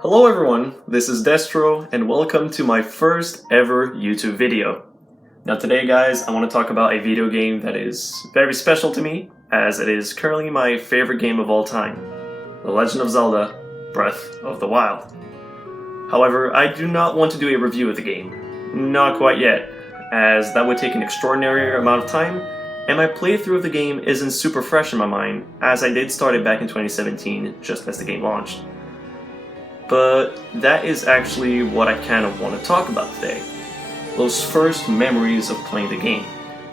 Hello everyone, this is DesTr0 and welcome to my first ever YouTube video. Now today guys, I want to talk about a video game that is very special to me, as it is currently my favorite game of all time, The Legend of Zelda: Breath of the Wild. However, I do not want to do a review of the game, not quite yet, as that would take an extraordinary amount of time, and my playthrough of the game isn't super fresh in my mind, as I did start it back in 2017, just as the game launched. But that is actually what I kind of want to talk about today. Those first memories of playing the game,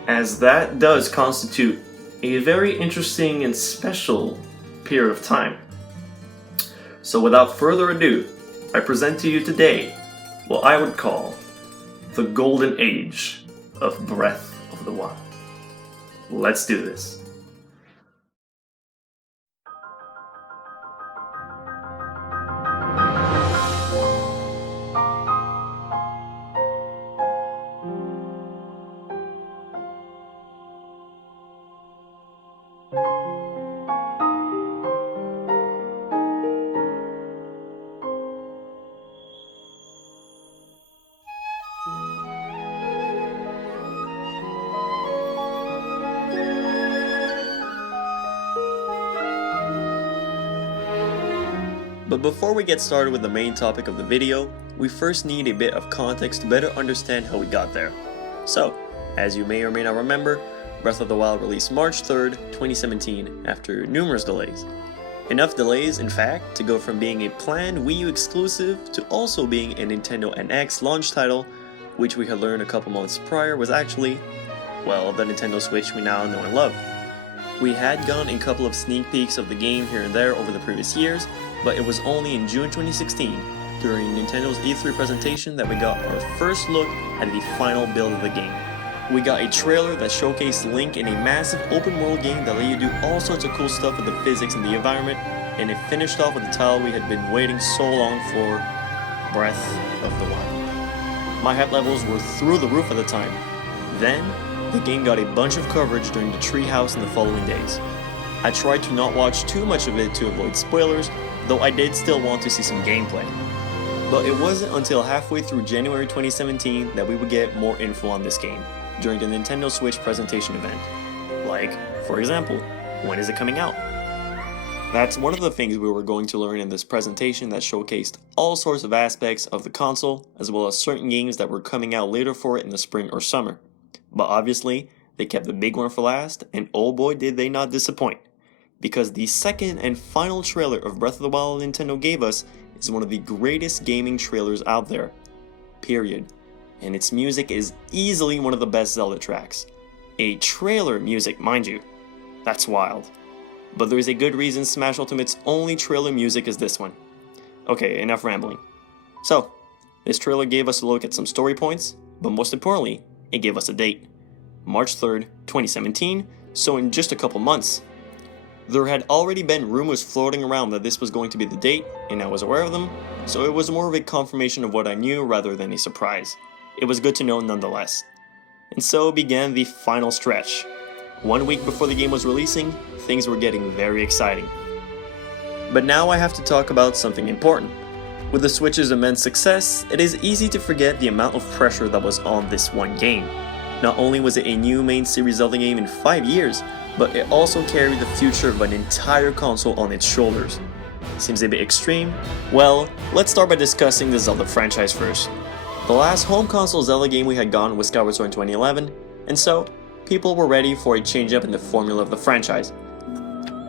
as that does constitute a very interesting and special period of time. So without further ado, I present to you today what I would call the golden age of Breath of the Wild. Let's do this. But before we get started with the main topic of the video, we first need a bit of context to better understand how we got there. So, as you may or may not remember, Breath of the Wild released March 3rd, 2017 after numerous delays. Enough delays, in fact, to go from being a planned Wii U exclusive to also being a Nintendo NX launch title, which we had learned a couple months prior was actually, well, the Nintendo Switch we now know and love. We had gotten a couple of sneak peeks of the game here and there over the previous years, but it was only in June 2016, during Nintendo's E3 presentation, that we got our first look at the final build of the game. We got a trailer that showcased Link in a massive open world game that let you do all sorts of cool stuff with the physics and the environment, and it finished off with the title we had been waiting so long for, Breath of the Wild. My hype levels were through the roof at the time. Then, the game got a bunch of coverage during the Treehouse in the following days. I tried to not watch too much of it to avoid spoilers, though I did still want to see some gameplay. But it wasn't until halfway through January 2017 that we would get more info on this game, during the Nintendo Switch presentation event. Like, for example, when is it coming out? That's one of the things we were going to learn in this presentation that showcased all sorts of aspects of the console, as well as certain games that were coming out later for it in the spring or summer. But obviously, they kept the big one for last, and oh boy did they not disappoint. Because the second and final trailer of Breath of the Wild Nintendo gave us is one of the greatest gaming trailers out there. Period. And its music is easily one of the best Zelda tracks. A trailer music, mind you. That's wild. But there's a good reason Smash Ultimate's only trailer music is this one. Okay, enough rambling. So, this trailer gave us a look at some story points, but most importantly, it gave us a date. March 3rd, 2017, so in just a couple months. There had already been rumors floating around that this was going to be the date, and I was aware of them, so it was more of a confirmation of what I knew rather than a surprise. It was good to know nonetheless. And so began the final stretch. 1 week before the game was releasing, things were getting very exciting. But now I have to talk about something important. With the Switch's immense success, it is easy to forget the amount of pressure that was on this one game. Not only was it a new main series Zelda game in 5 years, but it also carried the future of an entire console on its shoulders. Seems a bit extreme? Well, let's start by discussing the Zelda franchise first. The last home console Zelda game we had gotten was Skyward Sword in 2011, and so, people were ready for a change-up in the formula of the franchise.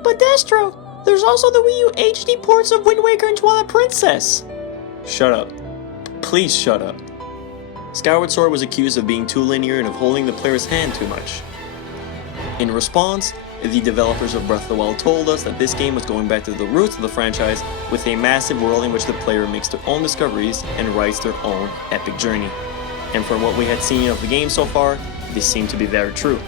But DesTr0, there's also the Wii U HD ports of Wind Waker and Twilight Princess! Shut up. Please shut up. Skyward Sword was accused of being too linear and of holding the player's hand too much. In response, the developers of Breath of the Wild told us that this game was going back to the roots of the franchise with a massive world in which the player makes their own discoveries and writes their own epic journey. And from what we had seen of the game so far, this seemed to be very true.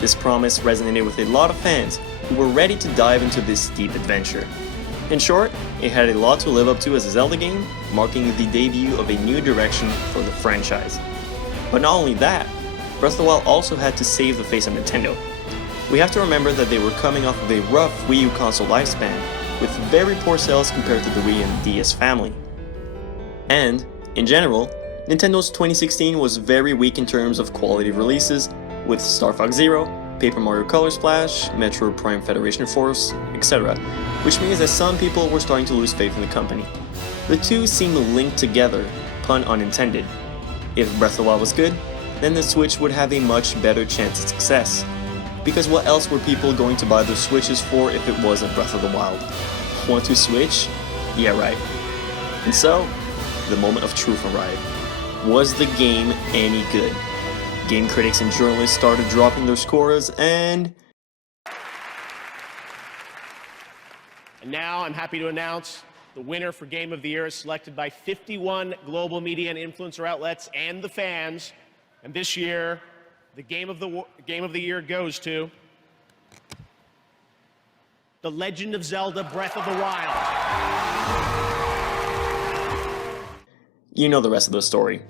This promise resonated with a lot of fans who were ready to dive into this deep adventure. In short, it had a lot to live up to as a Zelda game, marking the debut of a new direction for the franchise. But not only that, Breath of the Wild also had to save the face of Nintendo. We have to remember that they were coming off of a rough Wii U console lifespan, with very poor sales compared to the Wii and DS family. And, in general, Nintendo's 2016 was very weak in terms of quality of releases, with Star Fox Zero, Paper Mario Color Splash, Metroid Prime Federation Force, etc., which means that some people were starting to lose faith in the company. The two seem linked together, pun unintended. If Breath of the Wild was good, then the Switch would have a much better chance of success. Because what else were people going to buy their Switches for if it wasn't Breath of the Wild? Want to Switch? Yeah, right. And so, the moment of truth arrived. Was the game any good? Game critics and journalists started dropping their scores, and now I'm happy to announce the winner for Game of the Year is selected by 51 global media and influencer outlets and the fans. And this year, the Game of the Year goes to The Legend of Zelda: Breath of the Wild. You know the rest of the story.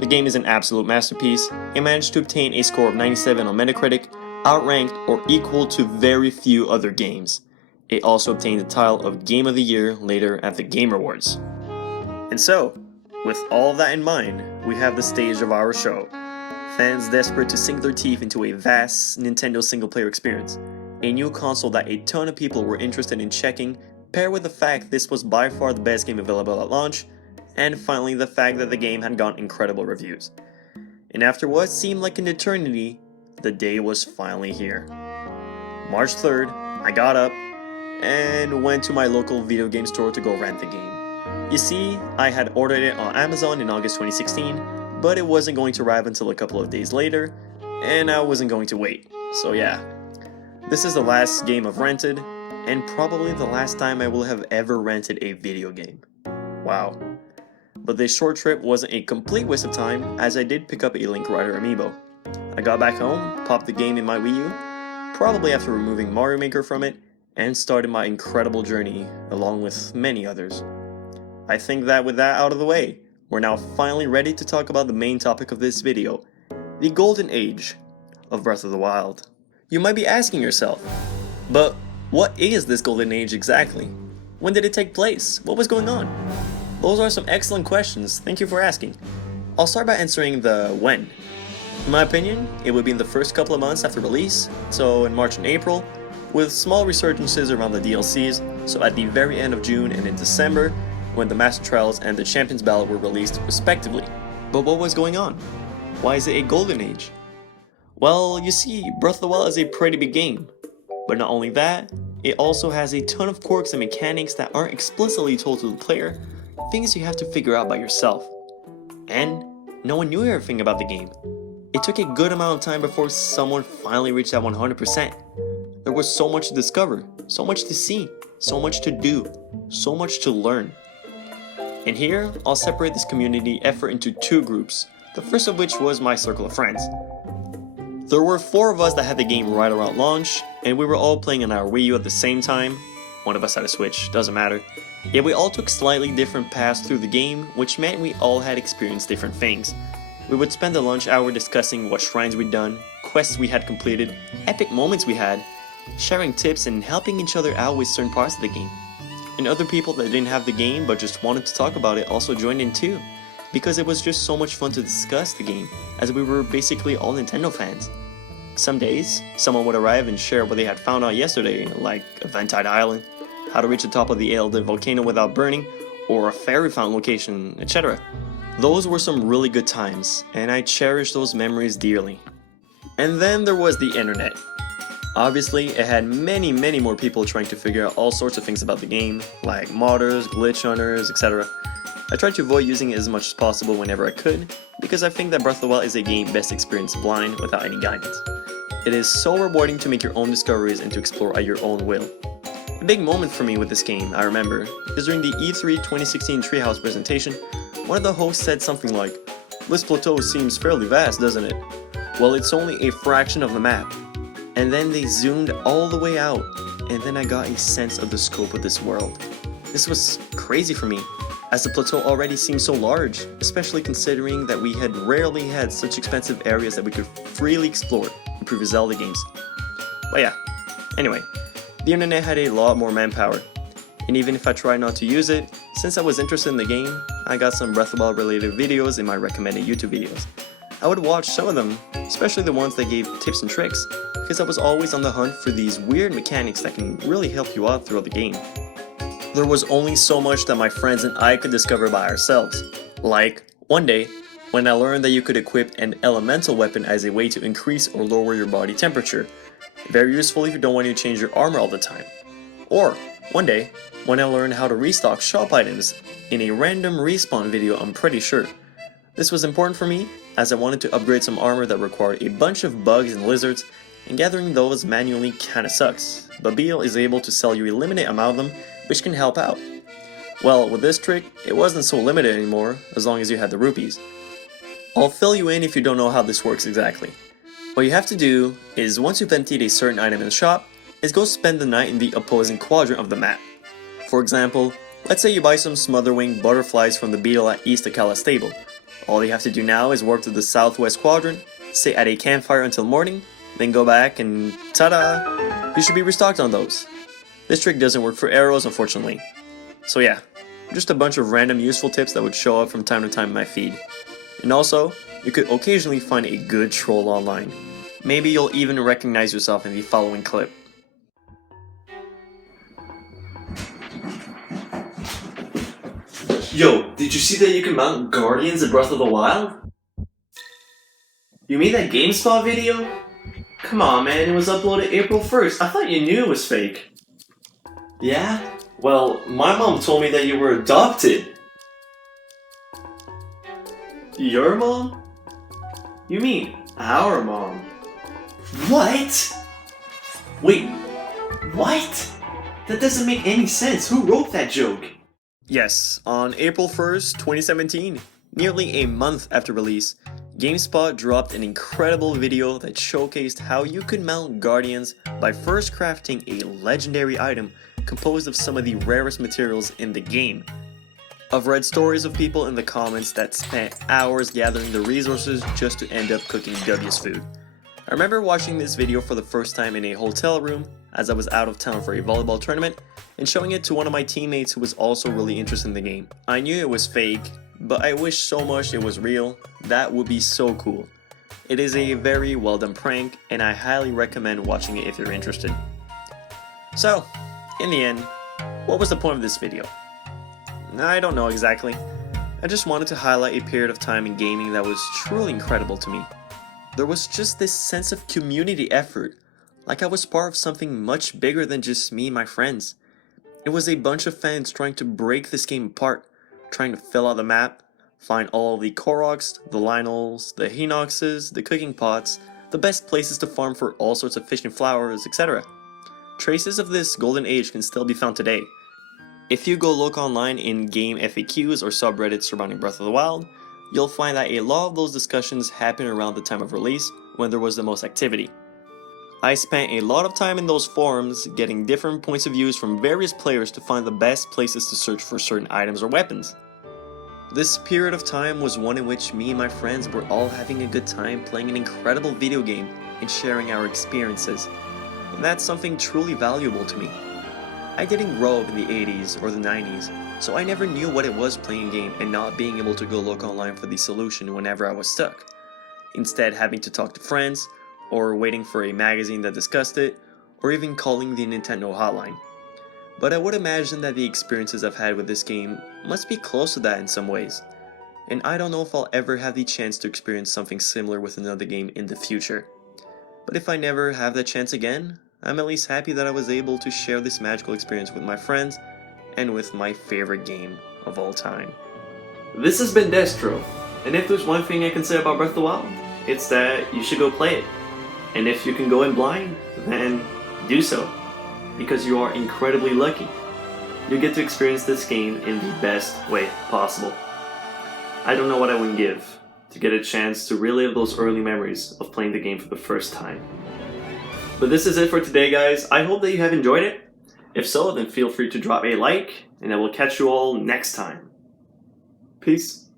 The game is an absolute masterpiece. It managed to obtain a score of 97 on Metacritic, outranked or equal to very few other games. It also obtained the title of Game of the Year later at the Game Awards. And so, with all that in mind, we have the stage of our show. Fans desperate to sink their teeth into a vast Nintendo single-player experience. A new console that a ton of people were interested in checking, paired with the fact this was by far the best game available at launch, and finally the fact that the game had gotten incredible reviews. And after what seemed like an eternity, the day was finally here. March 3rd, I got up and went to my local video game store to go rent the game. You see, I had ordered it on Amazon in August 2016, but it wasn't going to arrive until a couple of days later, and I wasn't going to wait. So yeah, this is the last game I've rented, and probably the last time I will have ever rented a video game. Wow. But this short trip wasn't a complete waste of time, as I did pick up a Link Rider amiibo. I got back home, popped the game in my Wii U, probably after removing Mario Maker from it, and started my incredible journey, along with many others. I think that with that out of the way, we're now finally ready to talk about the main topic of this video, the golden age of Breath of the Wild. You might be asking yourself, but what is this golden age exactly? When did it take place? What was going on? Those are some excellent questions, thank you for asking. I'll start by answering the when. In my opinion, it would be in the first couple of months after release, so in March and April, with small resurgences around the DLCs, so at the very end of June and in December, when the Master Trials and the Champions Ballot were released respectively. But what was going on? Why is it a golden age? Well, you see, Breath of the Wild is a pretty big game. But not only that, it also has a ton of quirks and mechanics that aren't explicitly told to the player, things you have to figure out by yourself. And no one knew everything about the game. It took a good amount of time before someone finally reached that 100%. There was so much to discover, so much to see, so much to do, so much to learn. And here, I'll separate this community effort into two groups, the first of which was my circle of friends. There were 4 of us that had the game right around launch, and we were all playing on our Wii U at the same time. One of us had a Switch, doesn't matter. Yet we all took slightly different paths through the game, which meant we all had experienced different things. We would spend the lunch hour discussing what shrines we'd done, quests we had completed, epic moments we had, sharing tips and helping each other out with certain parts of the game. And other people that didn't have the game but just wanted to talk about it also joined in too, because it was just so much fun to discuss the game, as we were basically all Nintendo fans. Some days, someone would arrive and share what they had found out yesterday, like a Ventide Island, how to reach the top of the Eldin volcano without burning, or a fairy fountain location, etc. Those were some really good times, and I cherish those memories dearly. And then there was the internet. Obviously, it had many more people trying to figure out all sorts of things about the game, like modders, glitch hunters, etc. I tried to avoid using it as much as possible whenever I could, because I think that Breath of the Wild is a game best experienced blind without any guidance. It is so rewarding to make your own discoveries and to explore at your own will. A big moment for me with this game, I remember, is during the E3 2016 Treehouse presentation. One of the hosts said something like, "This plateau seems fairly vast, doesn't it? Well, it's only a fraction of the map." And then they zoomed all the way out, and then I got a sense of the scope of this world. This was crazy for me, as the plateau already seemed so large, especially considering that we had rarely had such expansive areas that we could freely explore in previous Zelda games. But yeah, anyway, the internet had a lot more manpower. And even if I try not to use it, since I was interested in the game, I got some Breath of the Wild related videos in my recommended YouTube videos. I would watch some of them, especially the ones that gave tips and tricks, because I was always on the hunt for these weird mechanics that can really help you out throughout the game. There was only so much that my friends and I could discover by ourselves. Like, one day, when I learned that you could equip an elemental weapon as a way to increase or lower your body temperature. Very useful if you don't want to change your armor all the time. Or, one day, when I learned how to restock shop items in a random respawn video, I'm pretty sure. This was important for me, as I wanted to upgrade some armor that required a bunch of bugs and lizards, and gathering those manually kinda sucks, but Beal is able to sell you a limited amount of them, which can help out. Well, with this trick, it wasn't so limited anymore, as long as you had the rupees. I'll fill you in if you don't know how this works exactly. What you have to do is, once you've emptied a certain item in the shop, is go spend the night in the opposing quadrant of the map. For example, let's say you buy some smotherwing butterflies from the beetle at East Akala stable. All you have to do now is work to the southwest quadrant, sit at a campfire until morning, then go back and ta-da! You should be restocked on those. This trick doesn't work for arrows, unfortunately. So yeah, just a bunch of random useful tips that would show up from time to time in my feed. And also, you could occasionally find a good troll online. Maybe you'll even recognize yourself in the following clip. Yo, did you see that you can mount Guardians in Breath of the Wild? You mean that GameSpot video? Come on man, it was uploaded April 1st. I thought you knew it was fake. Yeah? Well, my mom told me that you were adopted. Your mom? You mean our mom? What? Wait, what? That doesn't make any sense. Who wrote that joke? Yes, on April 1st, 2017, nearly a month after release, GameSpot dropped an incredible video that showcased how you could mount Guardians by first crafting a legendary item composed of some of the rarest materials in the game. I've read stories of people in the comments that spent hours gathering the resources just to end up cooking W's food. I remember watching this video for the first time in a hotel room as I was out of town for a volleyball tournament and showing it to one of my teammates who was also really interested in the game. I knew it was fake, but I wish so much it was real. That would be so cool. It is a very well done prank and I highly recommend watching it if you're interested. So, in the end, what was the point of this video? I don't know exactly. I just wanted to highlight a period of time in gaming that was truly incredible to me. There was just this sense of community effort, like I was part of something much bigger than just me and my friends. It was a bunch of fans trying to break this game apart, trying to fill out the map, find all the Koroks, the Lynels, the Hinoxes, the cooking pots, the best places to farm for all sorts of fish and flowers, etc. Traces of this golden age can still be found today. If you go look online in game FAQs or subreddits surrounding Breath of the Wild, you'll find that a lot of those discussions happened around the time of release when there was the most activity. I spent a lot of time in those forums getting different points of views from various players to find the best places to search for certain items or weapons. This period of time was one in which me and my friends were all having a good time playing an incredible video game and sharing our experiences, and that's something truly valuable to me. I didn't grow up in the 80s or the 90s, so I never knew what it was playing a game and not being able to go look online for the solution whenever I was stuck. Instead, having to talk to friends, or waiting for a magazine that discussed it, or even calling the Nintendo hotline. But I would imagine that the experiences I've had with this game must be close to that in some ways, and I don't know if I'll ever have the chance to experience something similar with another game in the future. But if I never have that chance again, I'm at least happy that I was able to share this magical experience with my friends and with my favorite game of all time. This has been DesTr0, and if there's one thing I can say about Breath of the Wild, it's that you should go play it. And if you can go in blind, then do so, because you are incredibly lucky. You get to experience this game in the best way possible. I don't know what I would give to get a chance to relive those early memories of playing the game for the first time. But this is it for today, guys. I hope that you have enjoyed it. If so, then feel free to drop a like, and I will catch you all next time. Peace.